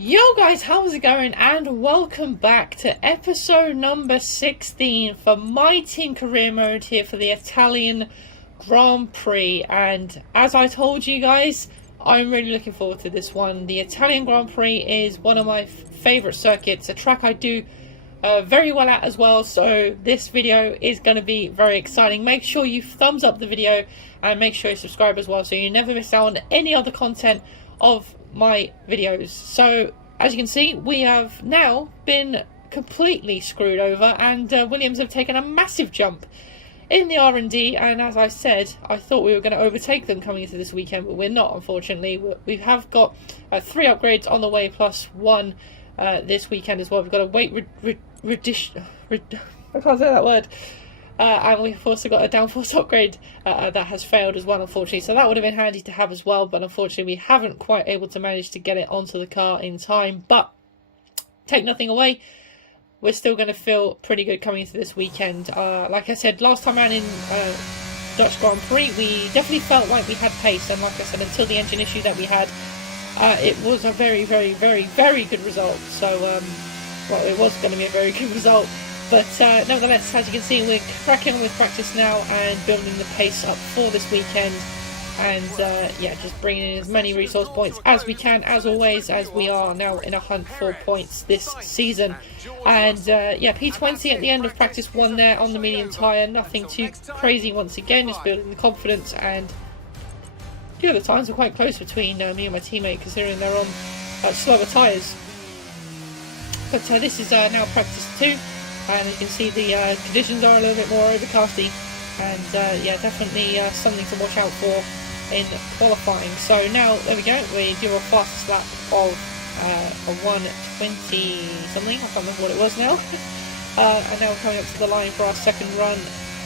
Yo guys, how's it going? And welcome back to episode number 16 for my team career mode here for the Italian Grand Prix. And as I told you guys, I'm really looking forward to this one. The Italian Grand Prix is one of my favourite circuits, a track I do very well at as well, so this video is going to be very exciting. Make sure you thumbs up the video and make sure you subscribe as well so you never miss out on any other content of my videos. So as you can see, we have now been completely screwed over, and Williams have taken a massive jump in the R&D, and as I said, I thought we were going to overtake them coming into this weekend, but we're not, unfortunately. We have got 3 upgrades on the way, plus 1 this weekend as well. We've got a weight I can't say that word. And we've also got a downforce upgrade that has failed as well, unfortunately. So that would have been handy to have as well, but unfortunately we haven't quite able to manage to get it onto the car in time. But take nothing away, we're still going to feel pretty good coming into this weekend. Like I said, last time around in Dutch Grand Prix, we definitely felt like we had pace. And like I said, until the engine issue that we had, it was a very, very, very, very good result. So, well, it was going to be a very good result. But nevertheless, as you can see, we're cracking on with practice now and building the pace up for this weekend. And yeah, just bringing in as many resource points as we can, as always, as we are now in a hunt for points this season. And yeah, P20 at the end of practice 1 there on the medium tyre. Nothing too crazy once again, just building the confidence. And the other times are quite close between me and my teammate, considering they're on slower tyres. But this is now practice 2. And you can see the conditions are a little bit more overcasty, and yeah, definitely something to watch out for in qualifying. So now, there we go, we do a fastest lap of a 1:20 something, I can't remember what it was now. And now we're coming up to the line for our second run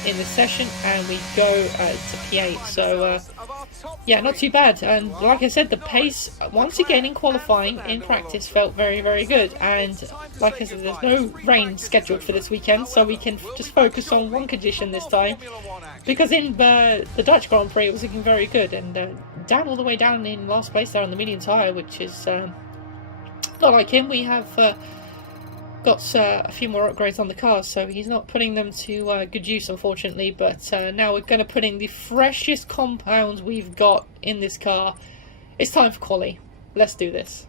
in the session, and we go to P8. So yeah, not too bad. And like I said, the pace once again in qualifying in practice felt very, very good. And like I said, there's no rain scheduled for this weekend, so we can just focus on one condition this time, because in the Dutch Grand Prix it was looking very good. And Dan all the way down in last place there on the medium tyre, which is not like him. We have got a few more upgrades on the cars, so he's not putting them to good use, unfortunately. But now we're going to put in the freshest compounds we've got in this car. It's time for quali. Let's do this.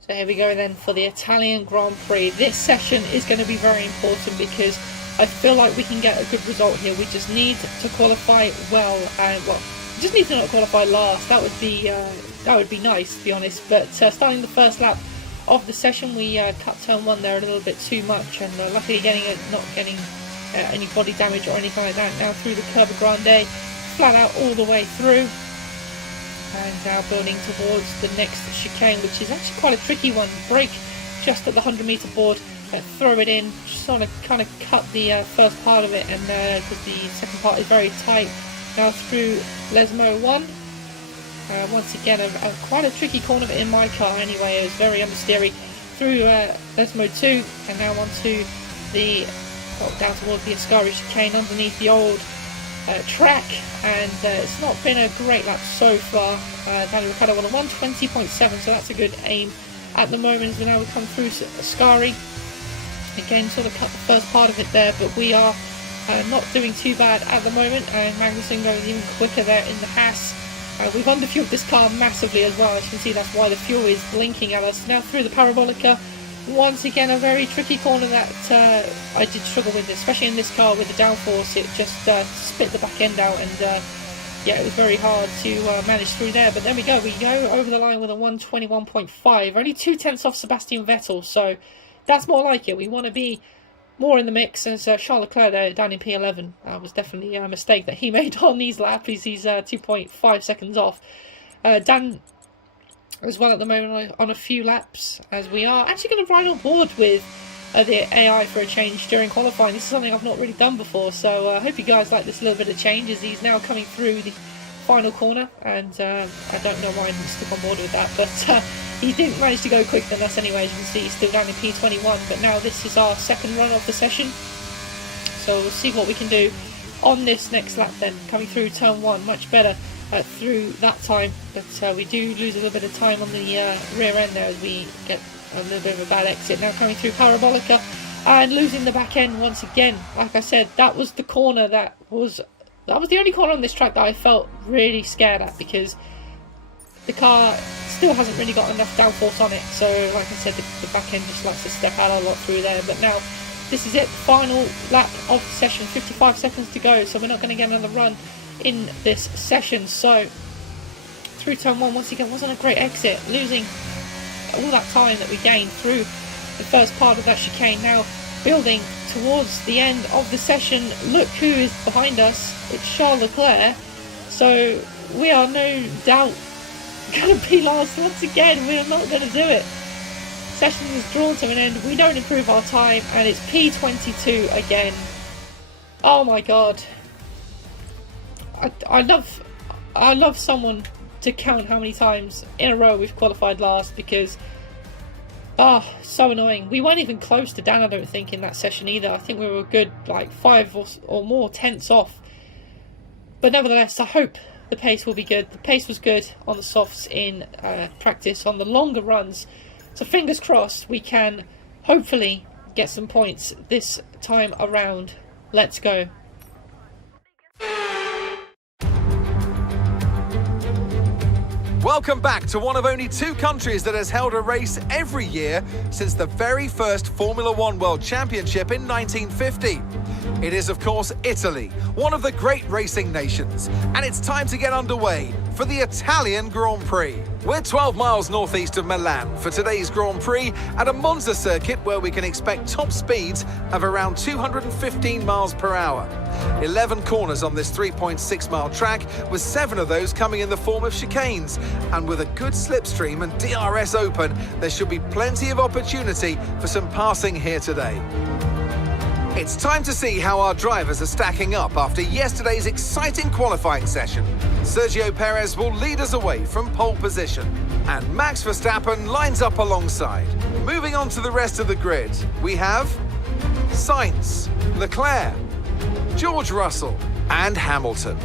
So here we go then for the Italian Grand Prix. This session is going to be very important because I feel like we can get a good result here. We just need to qualify well, and well, we just need to not qualify last. That would be nice, to be honest. But starting the first lap of the session, we cut turn 1 there a little bit too much, and luckily not getting any body damage or anything like that. Now through the Curva Grande, flat out all the way through. And now building towards the next chicane, which is actually quite a tricky one. Brake just at the 100-metre board, throw it in, just sort of kind of cut the first part of it, and because the second part is very tight. Now through Lesmo 1, once again quite a tricky corner in my car anyway. It was very understeery. Through Lesmo 2, and now onto the down towards the Ascari chicane underneath the old track, and it's not been a great lap so far. Daniel Ricciardo on a 1:20.7, so that's a good aim at the moment. As we now come through Ascari again, sort of cut the first part of it there, but we are not doing too bad at the moment. And Magnussen goes even quicker there in the Haas. We've underfueled this car massively as well. As you can see, that's why the fuel is blinking at us. Now through the Parabolica, once again a very tricky corner that I did struggle with, especially in this car with the downforce. It just spit the back end out, and yeah, it was very hard to manage through there. But there we go, over the line with a 1:21.5, only 2/10 off Sebastian Vettel, so that's more like it. We want to be more in the mix. As Charles Leclerc there down in P11, was definitely a mistake that he made on these laps. He's 2.5 seconds off. Dan as well at the moment on a few laps, as we are actually going to ride on board with the AI for a change during qualifying. This is something I've not really done before, so I hope you guys like this little bit of change, as he's now coming through the final corner, and I don't know why he stuck on board with that, but he didn't manage to go quicker than us anyway. As you can see, he's still down in P21, but now this is our second run of the session, so we'll see what we can do on this next lap then, coming through turn 1 much better through that time, but we do lose a little bit of time on the rear end there as we get a little bit of a bad exit. Now coming through Parabolica and losing the back end once again. Like I said, that was the corner that was the only corner on this track that I felt really scared at, because the car still hasn't really got enough downforce on it, so like I said, the back end just likes to step out a lot through there. But now this is it, final lap of the session, 55 seconds to go, so we're not going to get another run in this session. So through turn 1 once again wasn't a great exit, losing all that time that we gained through the first part of that chicane. Now building towards the end of the session, look who is behind us, it's Charles Leclerc, so we are no doubt going to be last once again. We are not going to do it. Session is drawn to an end, we don't improve our time, and it's P22 again. Oh my god, I love someone to count how many times in a row we've qualified last, because so annoying. We weren't even close to Dan, I don't think, in that session either. I think we were a good like 5 or more tenths off, but nevertheless I hope the pace will be good. The pace was good on the softs in practice on the longer runs, so fingers crossed we can hopefully get some points this time around. Let's go. Welcome back to one of only 2 countries that has held a race every year since the very first Formula One World Championship in 1950. It is, of course, Italy, one of the great racing nations, and it's time to get underway for the Italian Grand Prix. We're 12 miles northeast of Milan for today's Grand Prix at a Monza circuit where we can expect top speeds of around 215 miles per hour. 11 corners on this 3.6 mile track, with 7 of those coming in the form of chicanes. And with a good slipstream and DRS open, there should be plenty of opportunity for some passing here today. It's time to see how our drivers are stacking up after yesterday's exciting qualifying session. Sergio Perez will lead us away from pole position, and Max Verstappen lines up alongside. Moving on to the rest of the grid, we have Sainz, Leclerc, George Russell and Hamilton,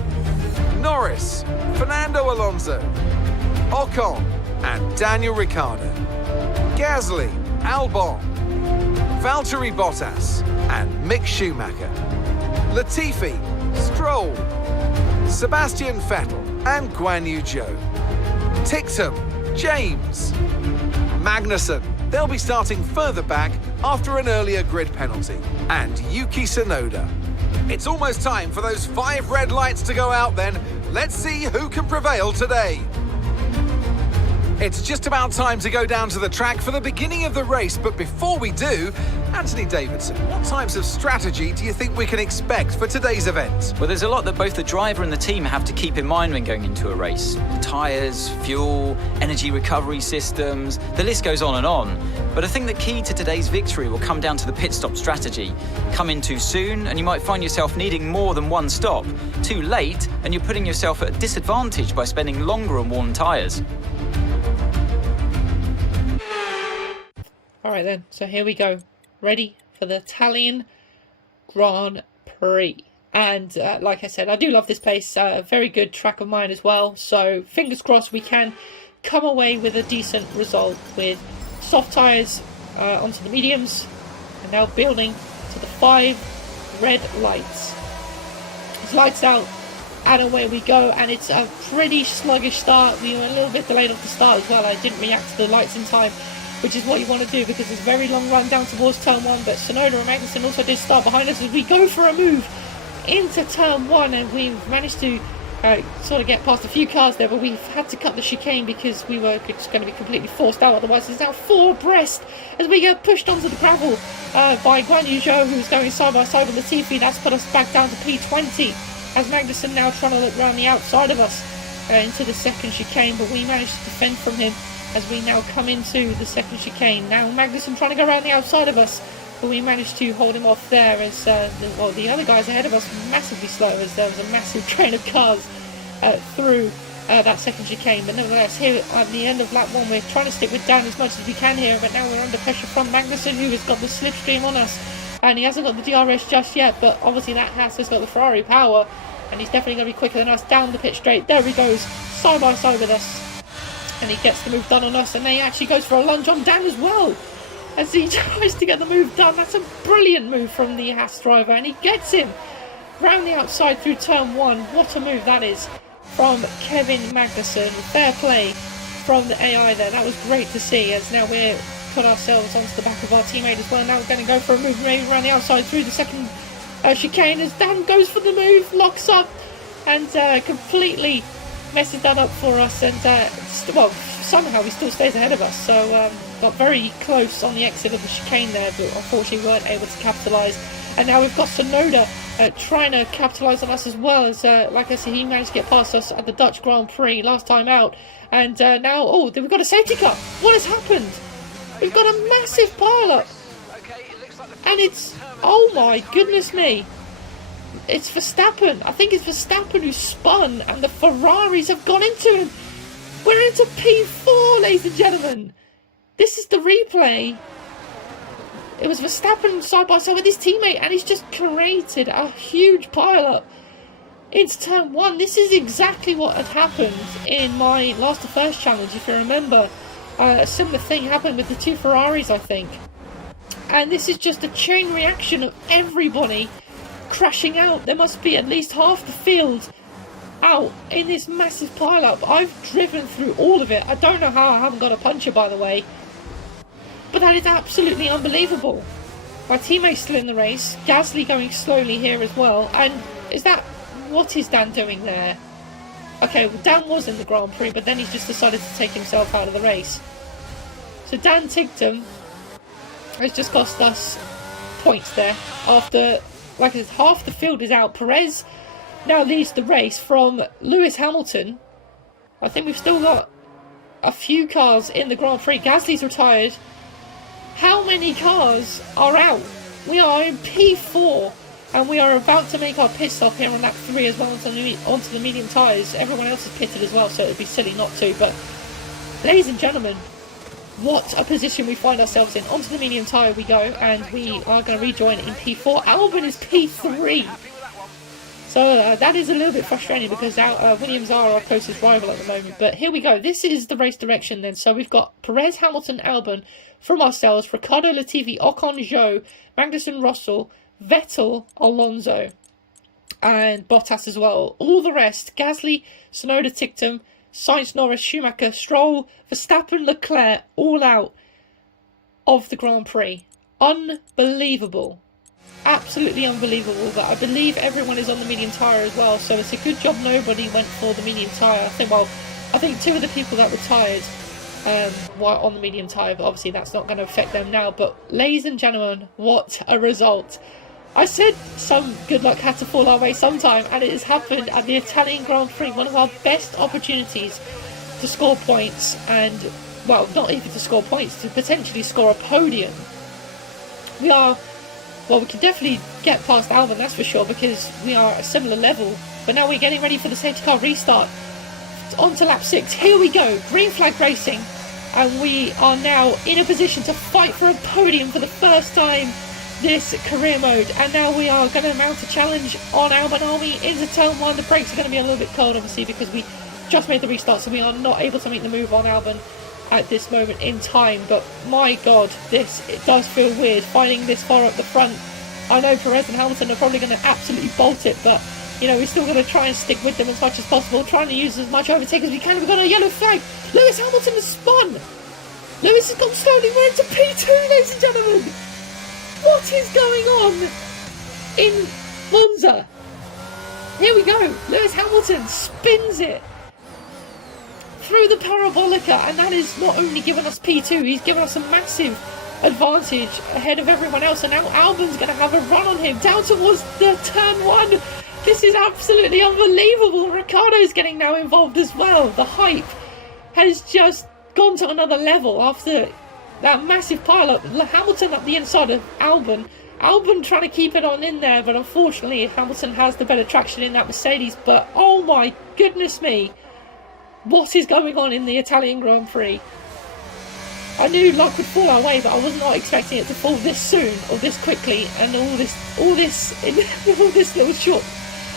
Norris, Fernando Alonso, Ocon and Daniel Ricciardo, Gasly, Albon, Valtteri Bottas and Mick Schumacher, Latifi, Stroll, Sebastian Vettel and Guan Yu Zhou, Ticktum, James, Magnussen. They'll be starting further back after an earlier grid penalty, and Yuki Tsunoda. It's almost time for those 5 red lights to go out then. Let's see who can prevail today. It's just about time to go down to the track for the beginning of the race, but before we do, Anthony Davidson, what types of strategy do you think we can expect for today's event? Well, there's a lot that both the driver and the team have to keep in mind when going into a race. Tyres, fuel, energy recovery systems, the list goes on and on. But I think the key to today's victory will come down to the pit stop strategy. Come in too soon and you might find yourself needing more than one stop. Too late and you're putting yourself at a disadvantage by spending longer on worn tyres. Alright then, so here we go. Ready for the Italian Grand Prix. And like I said, I do love this place. Very good track of mine as well. So fingers crossed we can come away with a decent result with soft tyres onto the mediums. And now building to the 5 red lights. It's lights out and away we go. And it's a pretty sluggish start. We were a little bit delayed off the start as well. I didn't react to the lights in time, which is what you want to do because it's a very long run down towards turn 1. But Tsunoda and Magnussen also did start behind us as we go for a move into turn 1, and we've managed to sort of get past a few cars there, but we've had to cut the chicane because we were just going to be completely forced out. Otherwise, there's now 4 abreast as we get pushed onto the gravel by Guan Yu Zhou, who's going side by side with Latifi. That's put us back down to P20 as Magnussen now trying to look around the outside of us into the second chicane, but we managed to defend from him as we now come into the second chicane. Now Magnussen trying to go around the outside of us, but we managed to hold him off there as the other guys ahead of us were massively slow as there was a massive train of cars through that second chicane. But nevertheless, here at the end of lap 1, we're trying to stick with Dan as much as we can here, but now we're under pressure from Magnussen, who has got the slipstream on us, and he hasn't got the DRS just yet, but obviously that Haas has got the Ferrari power, and he's definitely going to be quicker than us down the pit straight. There he goes, side by side with us, and he gets the move done on us, and then he actually goes for a lunge on Dan as well, as he tries to get the move done. That's a brilliant move from the Haas driver, and he gets him round the outside through turn 1. What a move that is from Kevin Magnussen. Fair play from the AI there. That was great to see, as now we're put ourselves onto the back of our teammate as well. Now we're going to go for a move maybe around the outside through the second chicane, as Dan goes for the move, locks up, and completely messes that up for us, and well, somehow he still stays ahead of us. So got very close on the exit of the chicane there, but unfortunately weren't able to capitalise. And now we've got Tsunoda trying to capitalise on us as well, as like I said, he managed to get past us at the Dutch Grand Prix last time out, and now, oh, we've got a safety car. What has happened? We've got a massive pile-up, and it's, oh my goodness me, it's Verstappen. I think it's Verstappen who spun, and the Ferraris have gone into him. We're into P4, ladies and gentlemen. This is the replay. It was Verstappen side by side with his teammate, and he's just created a huge pile-up into turn 1. This is exactly what had happened in my last to first challenge, if you remember. A similar thing happened with the 2 Ferraris, I think. And this is just a chain reaction of everybody crashing out. There must be at least half the field out in this massive pile-up. I've driven through all of it. I don't know how I haven't got a puncture, by the way. But that is absolutely unbelievable. My teammate's still in the race. Gasly going slowly here as well. And is that... what is Dan doing there? Okay, well, Dan was in the Grand Prix, but then he's just decided to take himself out of the race. So Dan Tinctum has just cost us points there. After, like I said, half the field is out. Perez now leads the race from Lewis Hamilton. I think we've still got a few cars in the Grand Prix. Gasly's retired. How many cars are out? We are in P4, and we are about to make our pit stop here on lap 3 as well onto the medium tyres. Everyone else is pitted as well, so it would be silly not to. But, ladies and gentlemen, what a position we find ourselves in. Onto the medium tyre we go, and we are going to rejoin in P4. Albon is P3. So that is a little bit frustrating, because Williams are our closest rival at the moment. But here we go. This is the race direction then. So we've got Perez, Hamilton, Albon from ourselves, Ricciardo, Latifi, Ocon, Zhou, Magnussen, Russell, Vettel, Alonso, and Bottas as well. All the rest, Gasly, Tsunoda, Tinctum, Sainz, Norris, Schumacher, Stroll, Verstappen, Leclerc, all out of the Grand Prix. Unbelievable. Absolutely unbelievable. But I believe everyone is on the medium tyre as well, so it's a good job nobody went for the medium tyre. I think 2 of the people that retired were on the medium tyre, but obviously that's not going to affect them now. But ladies and gentlemen, what a result. I said some good luck had to fall our way sometime, and it has happened at the Italian Grand Prix, one of our best opportunities to score points, and, well, not even to score points, to potentially score a podium. We can definitely get past Albon, that's for sure, because we are at a similar level. But now we're getting ready for the safety car restart. On to lap 6. Here we go. Green flag racing. And we are now in a position to fight for a podium for the first time this career mode. And now we are going to mount a challenge on Albon Army into turn 1. The brakes are going to be a little bit cold, obviously, because we just made the restart, so we are not able to make the move on Albon at this moment in time. But my god, it does feel weird finding this far up the front. I know Perez and Hamilton are probably going to absolutely bolt it, but you know, we're still going to try and stick with them as much as possible, trying to use as much overtake as we can. We've got a yellow flag. Lewis Hamilton has spun. Lewis has gone slowly. We're into P2, ladies and gentlemen. What is going on in Monza? Here we go. Lewis Hamilton spins it through the parabolica, and that is not only giving us P2, he's given us a massive advantage ahead of everyone else. And now Albon's going to have a run on him down towards the turn 1. This is absolutely unbelievable. Ricciardo's getting now involved as well. The hype has just gone to another level after that massive pile-up. Hamilton at the inside of Albon, Albon trying to keep it on in there, but unfortunately Hamilton has the better traction in that Mercedes. But oh my goodness me, what is going on in the Italian Grand Prix? I knew luck would fall our way, but I was not expecting it to fall this soon or this quickly, and all this in all this little short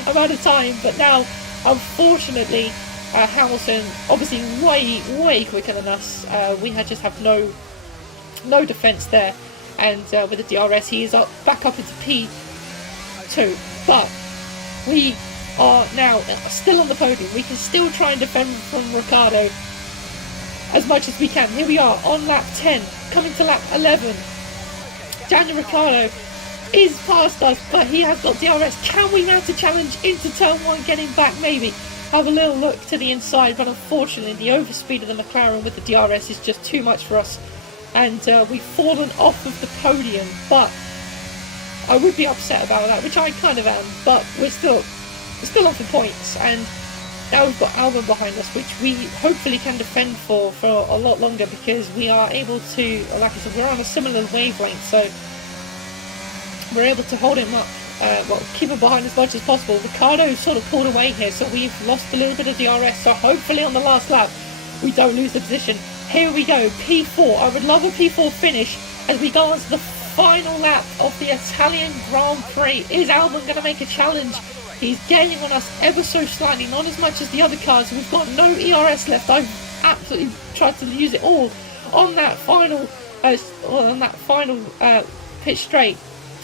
amount of time. But now, unfortunately, Hamilton obviously way quicker than us. We just have no defence there, and with the DRS he is back up into P2. But we are now still on the podium. We can still try and defend from Ricciardo as much as we can. Here we are on lap 10, coming to lap 11. Daniel Ricciardo is past us, but he has got DRS. Can we mount a challenge into turn 1, getting back maybe? Have a little look to the inside, but unfortunately the overspeed of the McLaren with the DRS is just too much for us, and we've fallen off of the podium. But I would be upset about that, which I kind of am, but we're still on for points, and now we've got Albon behind us, which we hopefully can defend for a lot longer, because we are able to, like I said, we're on a similar wavelength, so we're able to hold him up, keep him behind as much as possible. Ricciardo sort of pulled away here, so we've lost a little bit of DRS, so hopefully on the last lap we don't lose the position. Here we go, P4. I would love a P4 finish as we go on to the final lap of the Italian Grand Prix. Is Albon going to make a challenge? He's gaining on us ever so slightly, not as much as the other cars. We've got no ERS left. I've absolutely tried to use it all on that final pit straight,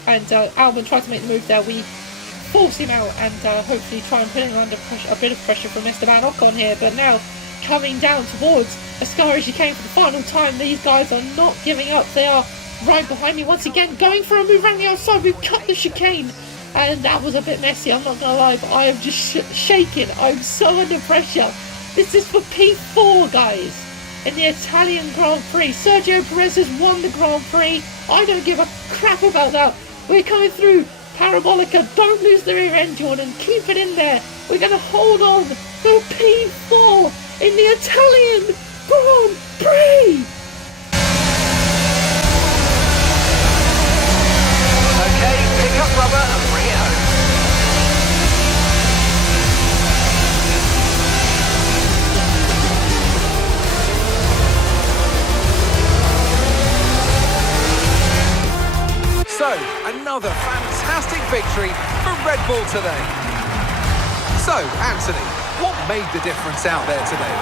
and Albon tried to make the move there. We force him out and hopefully try and put him under pressure, a bit of pressure from Esteban Ocon here. But now coming down towards Ascari chicane for the final time. These guys are not giving up. They are right behind me once again, going for a move around the outside. We've cut the chicane, and that was a bit messy, I'm not going to lie, but I am just shaking. I'm so under pressure. This is for P4, guys, in the Italian Grand Prix. Sergio Perez has won the Grand Prix. I don't give a crap about that. We're coming through Parabolica. Don't lose the rear end, Jordan. Keep it in there. We're going to hold on for P4 in the Italian Grand Prix. Okay, pick up rubber and bring it home. So, another fantastic victory for Red Bull today. So, Anthony, what made the difference out there today?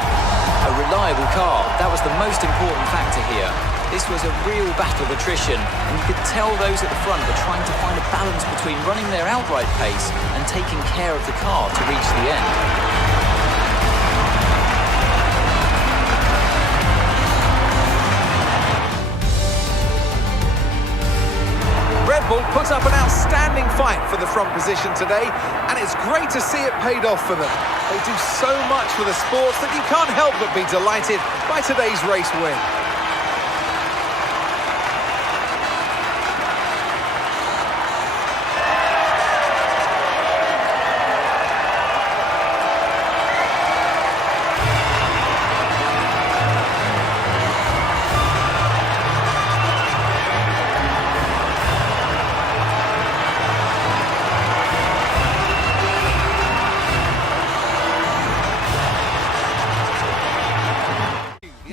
A reliable car, that was the most important factor here. This was a real battle of attrition, and you could tell those at the front were trying to find a balance between running their outright pace and taking care of the car to reach the end. Red Bull put up an outstanding fight for the front position today, and it's great to see it paid off for them. They do so much for the sports that you can't help but be delighted by today's race win.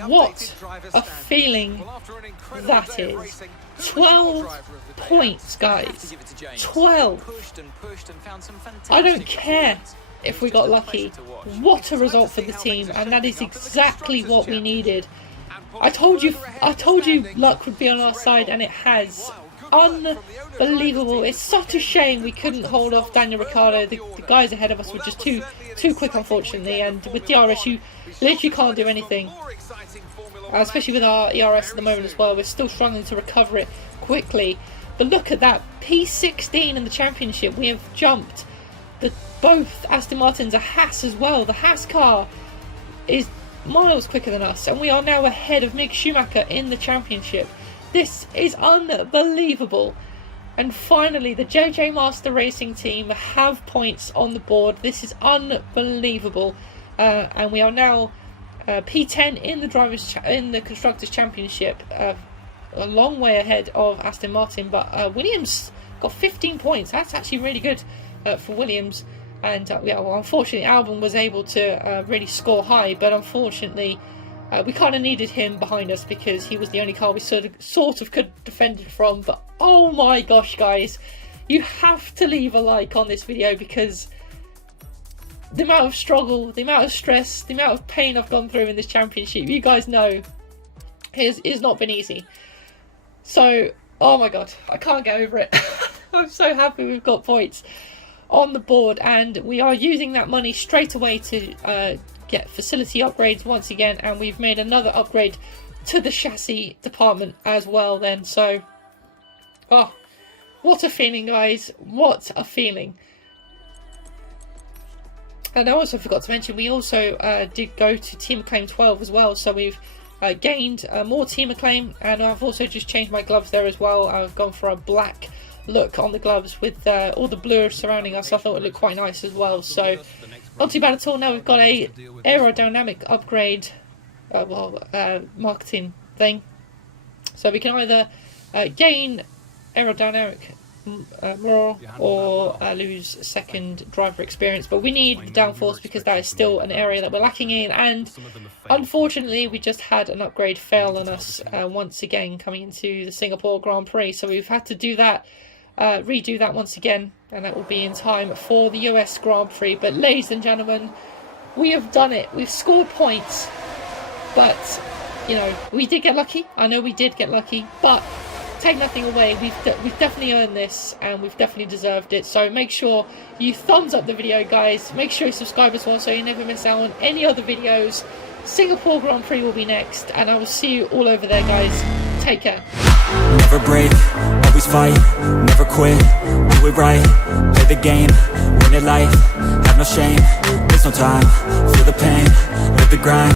What a feeling that is. 12 points, guys. 12. I don't care if we got lucky. What a result for the team, and that is exactly what we needed. I told you luck would be on our side, and it has. Unbelievable. It's such a shame we couldn't hold off Daniel Ricciardo. The guys ahead of us were just too quick, unfortunately, and with DRS you literally can't do anything. Especially with our ERS at the moment as well, we're still struggling to recover it quickly. But look at that, P16 in the championship. We have jumped both Aston Martins, a Haas as well. The Haas car is miles quicker than us, and we are now ahead of Mick Schumacher in the championship. This is unbelievable. And finally, the JJ Master Racing team have points on the board. This is unbelievable, and we are now P10 in the Constructors Championship. a long way ahead of Aston Martin, but Williams got 15 points. That's actually really good for Williams. And yeah, well, unfortunately, Albon was able to really score high, but unfortunately, we kind of needed him behind us because he was the only car we sort of could defend it from. But oh my gosh, guys, you have to leave a like on this video because the amount of struggle, the amount of stress, the amount of pain I've gone through in this championship, you guys know, is not been easy. So, oh my god, I can't get over it. I'm so happy we've got points on the board, and we are using that money straight away to get facility upgrades once again, and we've made another upgrade to the chassis department as well then. So, oh, what a feeling, guys, what a feeling. And I also forgot to mention, we also did go to Team Acclaim 12 as well, so we've gained more Team Acclaim, and I've also just changed my gloves there as well. I've gone for a black look on the gloves with all the blue surrounding us. I thought it looked quite nice as well, so not too bad at all. Now we've got a aerodynamic upgrade marketing thing, so we can either gain aerodynamic more or lose second driver experience, but we need the downforce because that is still an area that we're lacking in, and unfortunately we just had an upgrade fail on us once again coming into the Singapore Grand Prix, so we've had to do that, redo that once again, and that will be in time for the US Grand Prix. But ladies and gentlemen, we have done it. We've scored points, but you know, we did get lucky. I know we did get lucky, but take nothing away, we've definitely earned this, and we've definitely deserved it. So make sure you thumbs up the video, guys. Make sure you subscribe as well so you never miss out on any other videos. Singapore Grand Prix will be next, and I will see you all over there, guys. Take care. Never break, always fight, never quit, do it right, play the game, win it life, have no shame, there's no time, feel the pain, live the grind.